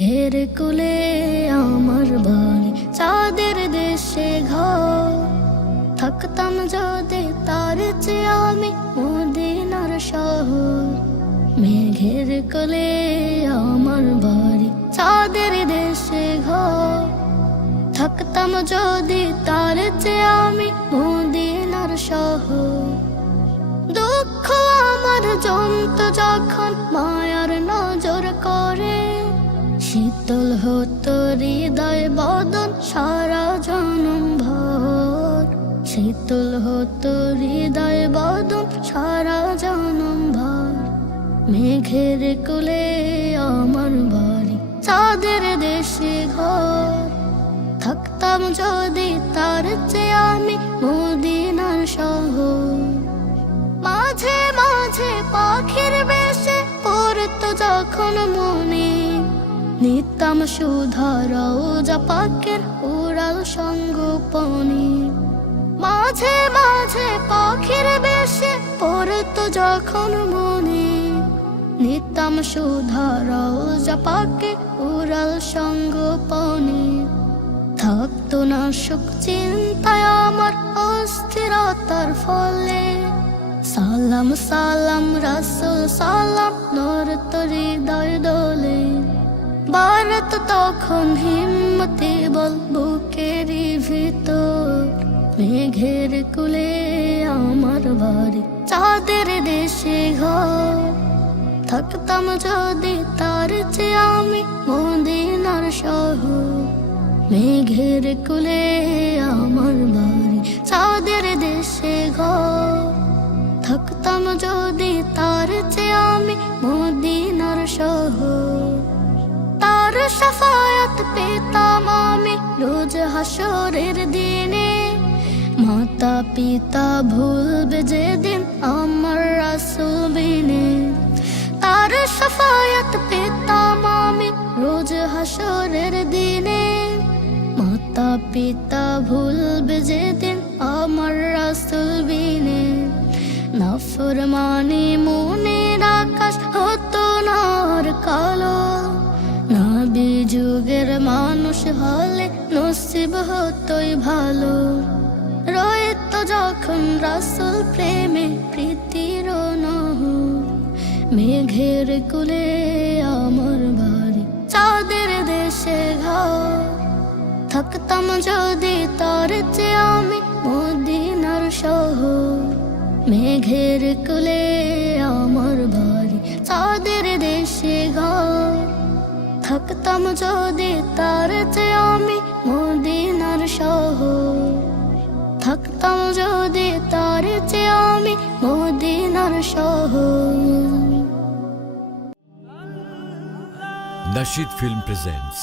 মেঘের কুলে আমার বাড়ি, চাঁদের দেশে ঘর। থাকতাম যদি তার চেয়ে আমি মদিনার শহর। মেঘের কুলে আমার বাড়ি, চাঁদের দেশে ঘর। থাকতাম যদি তার চেয়ে আমি মদিনার শহর। দুঃখ আমার জমত যখন মায়ার নজর করে, শীতল হতো হৃদয় বদন সারা জনম ভর। শীতল হতো হৃদয় বদন সারা জনম ভর। মেঘের কুলে আমার বাড়ি, চাঁদের দেশে ঘর। থাকতাম যদি তার চেয়ে আমি মদিনার শহর। মাঝে মাঝে পাখির বেশে পড়তো যখন মনে, নিতাম সুধা রওজা পাকের উড়াল সঙ্গোপনে। মাঝে মাঝে পাখির বেশে পড়তো যখন মনে, নিতাম সুধা রওজা পাকের উড়াল সঙ্গোপনে। থাকতো না সুখ চিন্তায় আমার অস্থিরতার ফলে, সালাম সালাম রাসূল সালাম নড়ত হৃদয় দোলে। বাড়ত তখন হিম্মতে বল বুকেরই ভিতর। মেঘের কুলে আমার বাড়ি, চাঁদের দেশে ঘর। থাকতাম যদি তার চেয়ে আমি মদিনার শহর। মেঘের কুলে আমার বাড়ি, চাঁদের দেশে ঘর। থাকতাম যদি তার চেয়ে আমি মদিনার শহর। তার শাফায়াত পেতাম আমি রোজ হাসরের দিনে। মাতা পিতা ভুলবে যেদিন আমার রাসূল বিনে। তার শাফায়াত পেতাম আমি রোজ হাসরের দিনে। মাতা পিতা ভুলবে যেদিন আমার রাসূল বিনে। নাফরমানি মনের আকাশ হতো না আর কালো। নবী যুগের মানুষ হলে নসিব হতোই ভালো। রয়েত যখন রাসূল প্রেমে প্রীতির নহর। মেঘের কুলে আমার বাড়ি, চাঁদের দেশে ঘর। থাকতাম যদি তার চেয়ে আমি মদিনার শহর। মেঘের কুলে আমার বাড়ি, চাঁদের দেশে ঘর। থাকতাম যদি তার চেয়ে আমি মদিনার শহর। থাকতাম যদি তার চেয়ে আমি মদিনার শহর। Nasheed Film presents